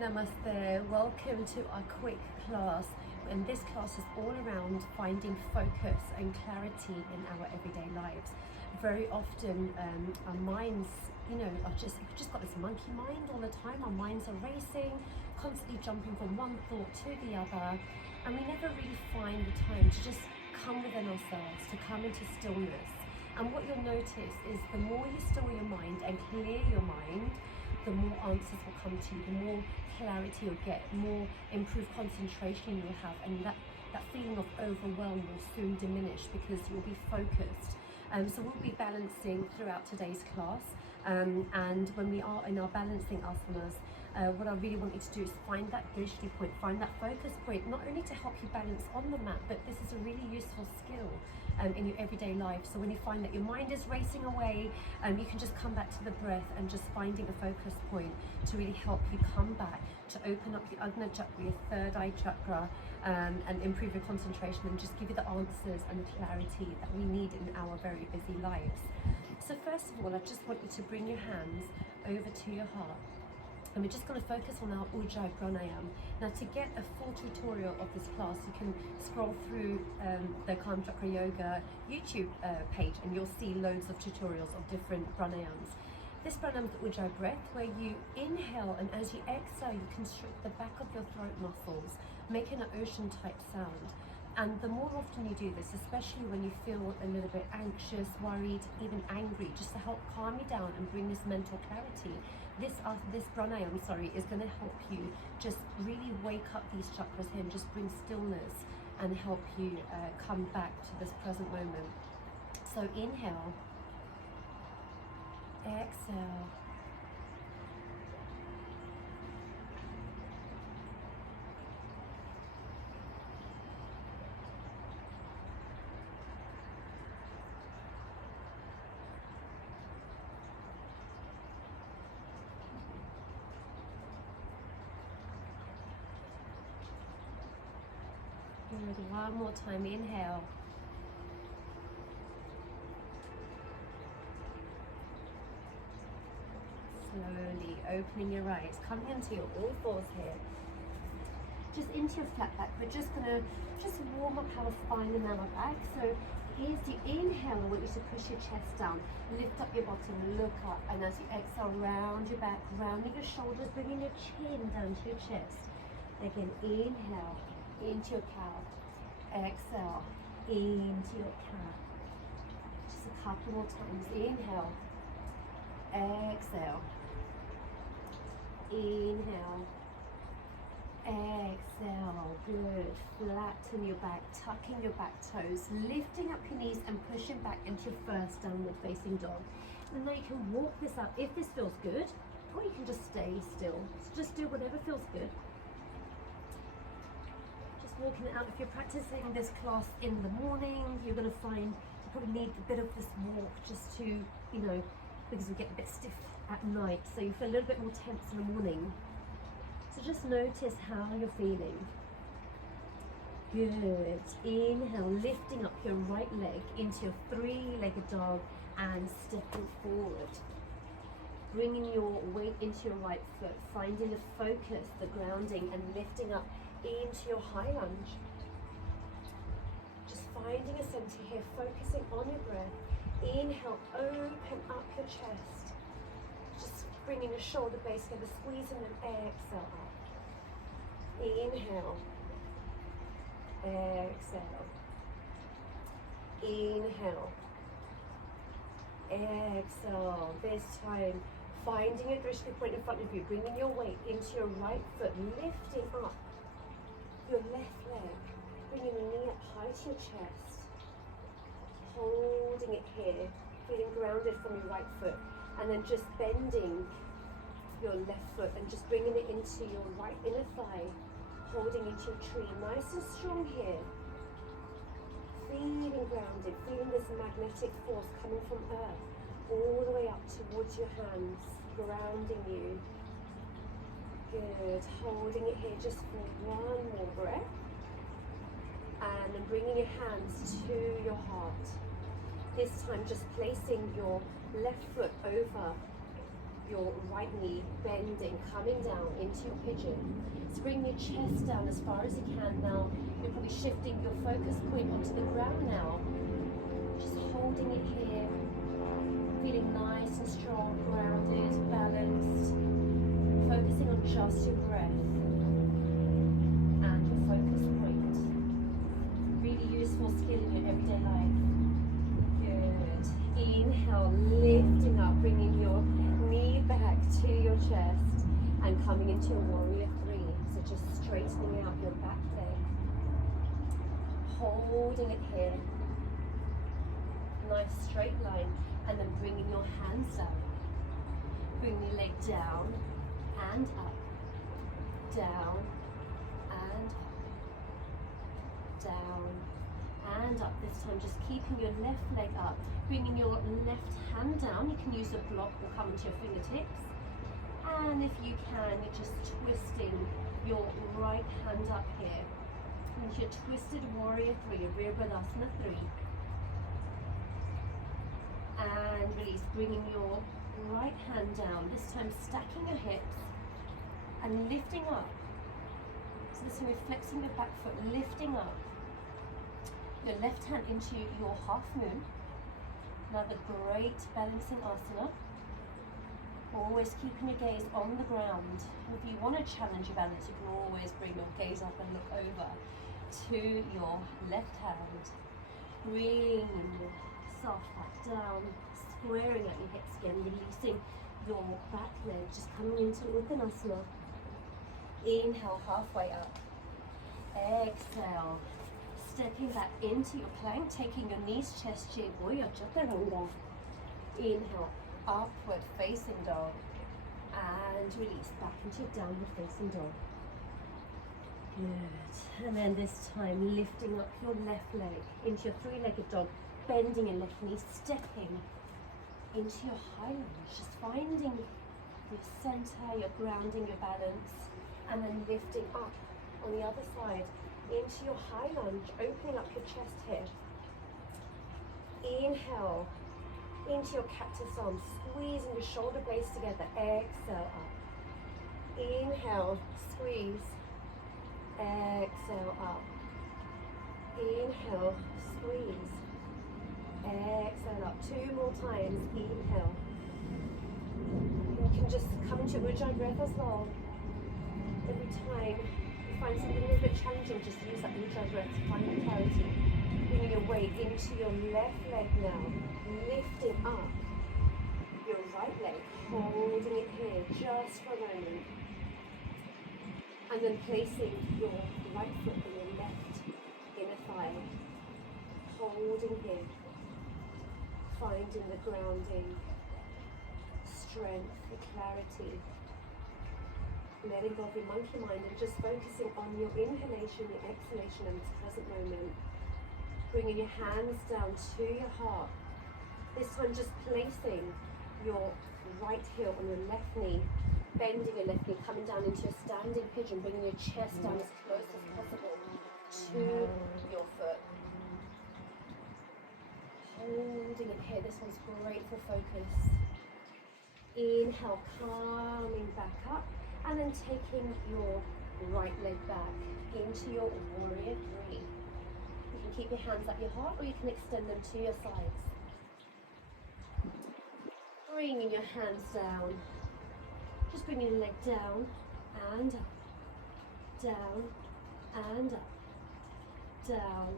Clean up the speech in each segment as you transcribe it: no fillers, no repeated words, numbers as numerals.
Namaste, welcome to our quick class. And this class is all around finding focus and clarity in our everyday lives. Very often our minds, are we've just got this monkey mind all the time. Our minds are racing, constantly jumping from one thought to the other. And we never really find the time to just come within ourselves, to come into stillness. And what you'll notice is the more you still your mind and clear your mind, the more answers will come to you, the more clarity you'll get, more improved concentration you'll have, and that feeling of overwhelm will soon diminish because you'll be focused. So we'll be balancing throughout today's class, and when we are in our balancing asanas, what I really want you to do is find that drishti point, find that focus point, not only to help you balance on the mat, but this is a really useful skill in your everyday life. So when you find that your mind is racing away, you can just come back to the breath and just finding a focus point to really help you come back, to open up your Agna chakra, your third eye chakra, and improve your concentration and just give you the answers and the clarity that we need in our very busy lives. So first of all, I just want you to bring your hands over to your heart. And we're just going to focus on our Ujjayi Pranayam. Now, to get a full tutorial of this class, you can scroll through the Calm Chakra Yoga YouTube page, and you'll see loads of tutorials of different pranayams. This pranayam is the Ujjayi breath, where you inhale, and as you exhale, you constrict the back of your throat muscles, making an ocean type sound. And the more often you do this, especially when you feel a little bit anxious, worried, even angry, just to help calm you down and bring this mental clarity, this pranayam, is going to help you just really wake up these chakras here and just bring stillness and help you come back to this present moment. So inhale, exhale. Good. One more time, inhale. Slowly opening your eyes, coming into your all fours here. Just into your flat back. We're just gonna warm up our spine and our back. So here's the inhale. I want you to push your chest down, lift up your bottom, look up, and as you exhale, round your back, rounding your shoulders, bringing your chin down to your chest. Again, inhale into your cow. Exhale into your cat. Just a couple more times. Inhale. Exhale. Inhale. Exhale. Good. Flatten your back, tucking your back toes, lifting up your knees and pushing back into your first downward facing dog. And now you can walk this up if this feels good, or you can just stay still. So just do whatever feels good. Walking it out. If you're practicing this class in the morning, you're going to find you probably need a bit of this walk just to, because we get a bit stiff at night, so you feel a little bit more tense in the morning. So just notice how you're feeling. Good. Inhale, lifting up your right leg into your three-legged dog and stepping forward. Bringing your weight into your right foot, finding the focus, the grounding, and lifting up into your high lunge. Just finding a center here, focusing on your breath. Inhale, open up your chest. Just bringing your shoulder base together, squeezing and exhale up. Inhale, exhale. Inhale, exhale. This time, finding a drishti point in front of you, bringing your weight into your right foot, lifting up your left leg, bringing the knee up high to your chest, holding it here, feeling grounded from your right foot, and then just bending your left foot and just bringing it into your right inner thigh, holding into your tree, nice and strong here, feeling grounded, feeling this magnetic force coming from earth all the way up towards your hands, grounding you. Good, holding it here just for one more breath. And then bringing your hands to your heart. This time just placing your left foot over your right knee, bending, coming down into your pigeon. So bring your chest down as far as you can now. You're probably shifting your focus point onto the ground now. Just holding it here, feeling nice and strong, grounded, balanced, focusing on just your breath and your focus point. Really useful skill in your everyday life. Good. Inhale, lifting up, bringing your knee back to your chest and coming into your warrior three. So just straightening out your back leg. Holding it here. Nice straight line. And then bringing your hands down. Bring your leg down and up. Down and up. Down and up. This time just keeping your left leg up. Bringing your left hand down. You can use a block or come into your fingertips. And if you can, you're just twisting your right hand up here. Into your twisted warrior three, Virabhadrasana 3. And release, bringing your right hand down. This time stacking your hips and lifting up. So this time you're flexing your back foot, lifting up. Your left hand into your half moon. Another great balancing asana. Always keeping your gaze on the ground. If you want to challenge your balance, you can always bring your gaze up and look over to your left hand. Bring yourself back down, squaring at your hips again, releasing your back leg, just coming into Uttanasana. Inhale, halfway up. Exhale, stepping back into your plank, taking your knees, chest, chin, or your chaturanga. Inhale, upward facing dog. And release back into your downward facing dog. Good. And then this time, lifting up your left leg into your three-legged dog, bending your left knee, stepping into your high lunge, just finding your center, your grounding, your balance, and then lifting up on the other side into your high lunge, opening up your chest here. Inhale into your cactus arms, squeezing your shoulder blades together. Exhale up. Inhale, squeeze. Exhale up. Inhale, squeeze. Exhale up. 2 more times. Inhale. You can just come into Ujjayi breath as well. Every time you find something a little bit challenging, just use that Ujjayi breath to find the clarity. Bringing your weight into your left leg now. Lifting up your right leg. Holding it here just for a moment. And then placing your right foot on your left inner thigh. Holding here. Finding the grounding, strength, the clarity. Letting go of your monkey mind and just focusing on your inhalation, your exhalation and this present moment. Bringing your hands down to your heart. This time just placing your right heel on your left knee. Bending your left knee, coming down into a standing pigeon, bringing your chest down as close as possible to your foot. Holding it here, this one's great for focus. Inhale, coming back up, and then taking your right leg back into your warrior three. You can keep your hands at your heart, or you can extend them to your sides. Bringing your hands down. Just bringing your leg down and up, down and up, down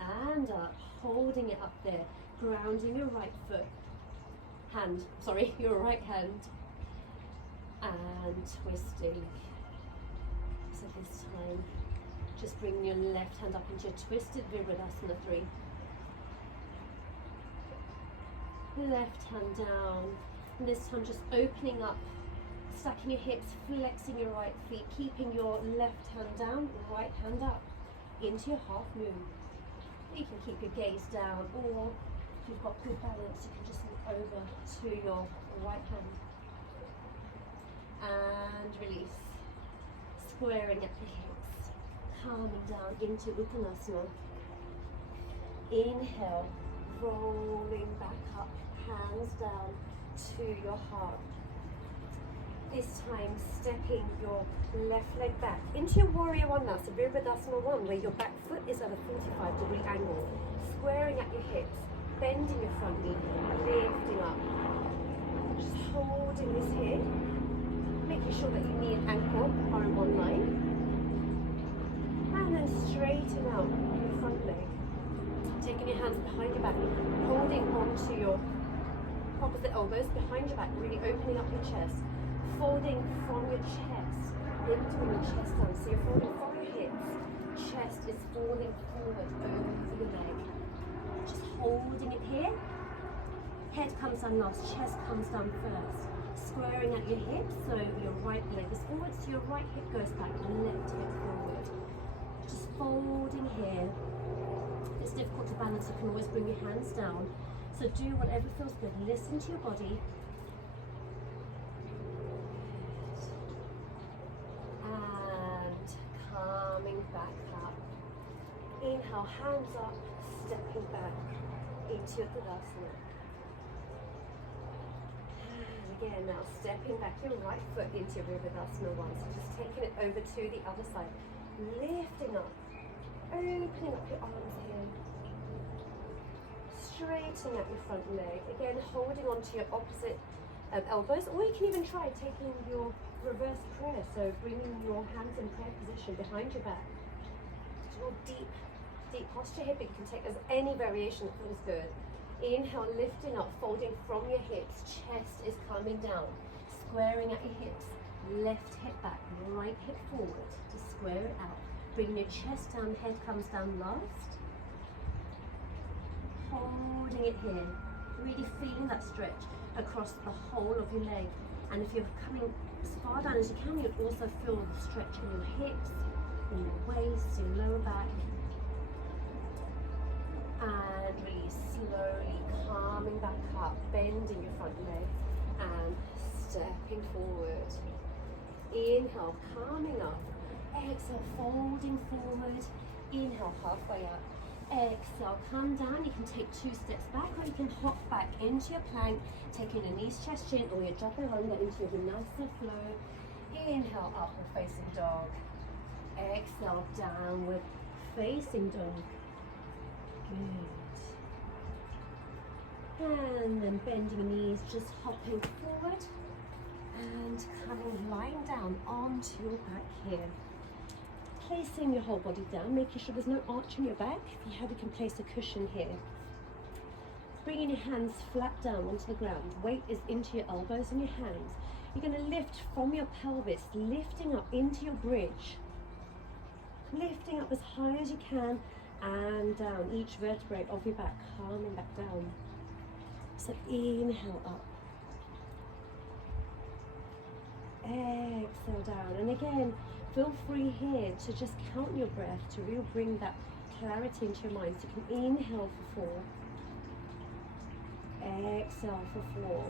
and up, holding it up there, grounding your right foot, your right hand, and twisting. So this time, just bringing your left hand up into your twisted Virabhadrasana 3. Left hand down, and this time just opening up, stacking your hips, flexing your right feet, keeping your left hand down, right hand up, into your half moon. You can keep your gaze down, or if you've got good balance, you can just look over to your right hand. And release, squaring at the hips, calming down into Uttanasana. Inhale, rolling back up, hands down to your heart. This time, stepping your left leg back into your warrior one now, so Virabhadasana 1, where your back foot is at a 45-degree angle, squaring at your hips, bending your front knee, lifting up. Just holding this here, making sure that your knee and ankle are in one line. And then straighten out your front leg. Taking your hands behind your back, holding onto your opposite elbows behind your back, really opening up your chest. Folding from your chest, then doing your chest down. So you're folding from your hips, chest is falling forward over your leg. Just holding it here. Head comes down last, chest comes down first. Squaring at your hips, so your right leg is forward, so your right hip goes back and left hip forward. Just folding here. If it's difficult to balance, you can always bring your hands down. So do whatever feels good. Listen to your body. Back up. Inhale, hands up, stepping back into your Tadasana. And again, now stepping back your right foot into your Virabhadasana 1. So just taking it over to the other side. Lifting up, opening up your arms here. Straightening out your front leg. Again, holding onto your opposite elbows, or you can even try taking your reverse prayer, so bringing your hands in prayer position behind your back. Real deep posture here, but you can take as any variation that feels good. Inhale, lifting up, folding from your hips, chest is coming down, squaring at your hips, left hip back, right hip forward to square it out. Bring your chest down, head comes down last. Holding it here, really feeling that stretch across the whole of your leg. And if you're coming as far down as you can, you'll also feel the stretch in your hips, in your waist, your lower back. And really slowly calming back up, bending your front leg and stepping forward. Inhale, calming up. Exhale, folding forward. Inhale, halfway up. Exhale, come down. You can take 2 steps back, or you can hop back into your plank, taking your knees, chest, chin, or your chaturanga into your Vinyasa flow. Inhale, upward facing dog. Exhale, downward facing dog. Good. And then bending knees, just hopping forward and coming, lying down onto your back here. Placing your whole body down, making sure there's no arch in your back. If you have, you can place a cushion here. Bringing your hands flat down onto the ground. Weight is into your elbows and your hands. You're going to lift from your pelvis, lifting up into your bridge. Lifting up as high as you can and down each vertebrae of your back, calming back down. So inhale up. Exhale down. And again, feel free here to just count your breath to really bring that clarity into your mind. So you can inhale for 4. Exhale for 4.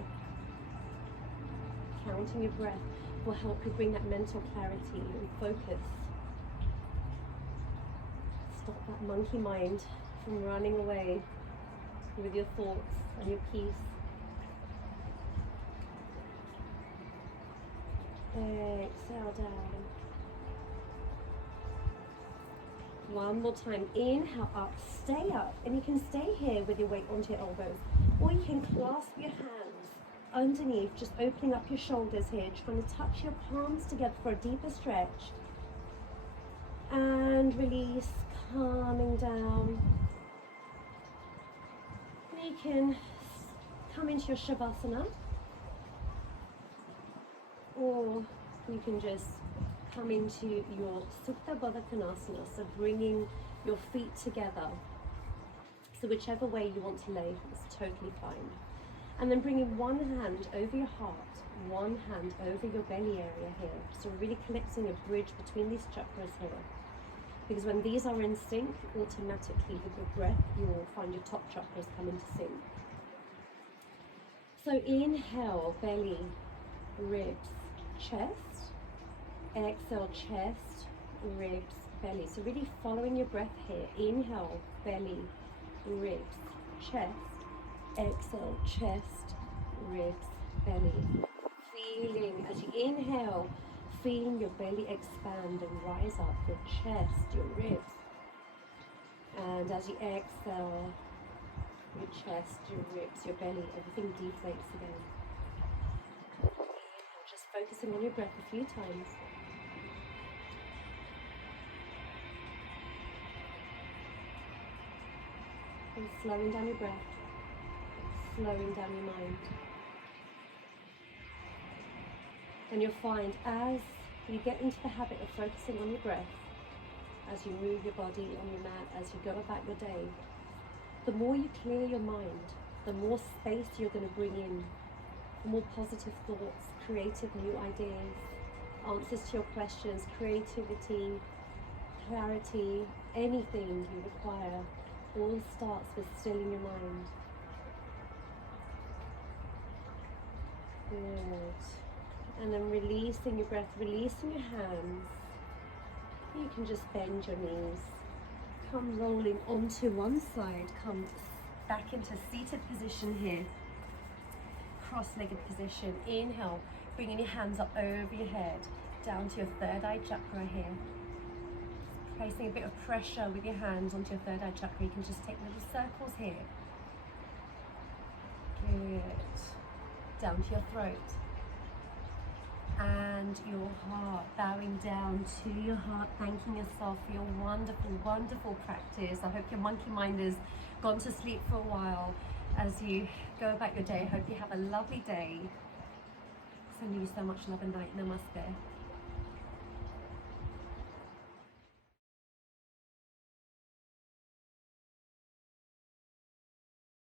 Counting your breath will help you bring that mental clarity and focus. Stop that monkey mind from running away with your thoughts and your peace. Exhale down. One more time. Inhale up, stay up, and you can stay here with your weight onto your elbows, or you can clasp your hands underneath, just opening up your shoulders here, trying to touch your palms together for a deeper stretch. And release, calming down. And you can come into your Shavasana, or you can just come into your Supta Baddha Konasana, so bringing your feet together. So whichever way you want to lay is totally fine. And then bringing one hand over your heart, one hand over your belly area here. So really collecting a bridge between these chakras here. Because when these are in sync, automatically with your breath, you will find your top chakras come into sync. So inhale, belly, ribs, chest. Exhale, chest, ribs, belly. So really following your breath here. Inhale, belly, ribs, chest. Exhale, chest, ribs, belly. feeling, as you inhale, feeling your belly expand and rise up, your chest, your ribs. And as you exhale, your chest, your ribs, your belly, everything deflates again. Just focusing on your breath a few times. And slowing down your breath, slowing down your mind. And you'll find as you get into the habit of focusing on your breath, as you move your body on your mat, as you go about your day, the more you clear your mind, the more space you're going to bring in, the more positive thoughts, creative new ideas, answers to your questions, creativity, clarity, anything you require, all starts with stilling your mind. Good. And then releasing your breath, releasing your hands. You can just bend your knees. Come rolling onto one side. Come back into seated position here. Cross-legged position. Inhale, bringing your hands up over your head, down to your third eye chakra here. Placing a bit of pressure with your hands onto your third eye chakra. You can just take little circles here. Good. Down to your throat. And your heart, bowing down to your heart, thanking yourself for your wonderful, wonderful practice. I hope your monkey mind has gone to sleep for a while as you go about your day. I hope you have a lovely day. Sending you so much love and light. Namaste.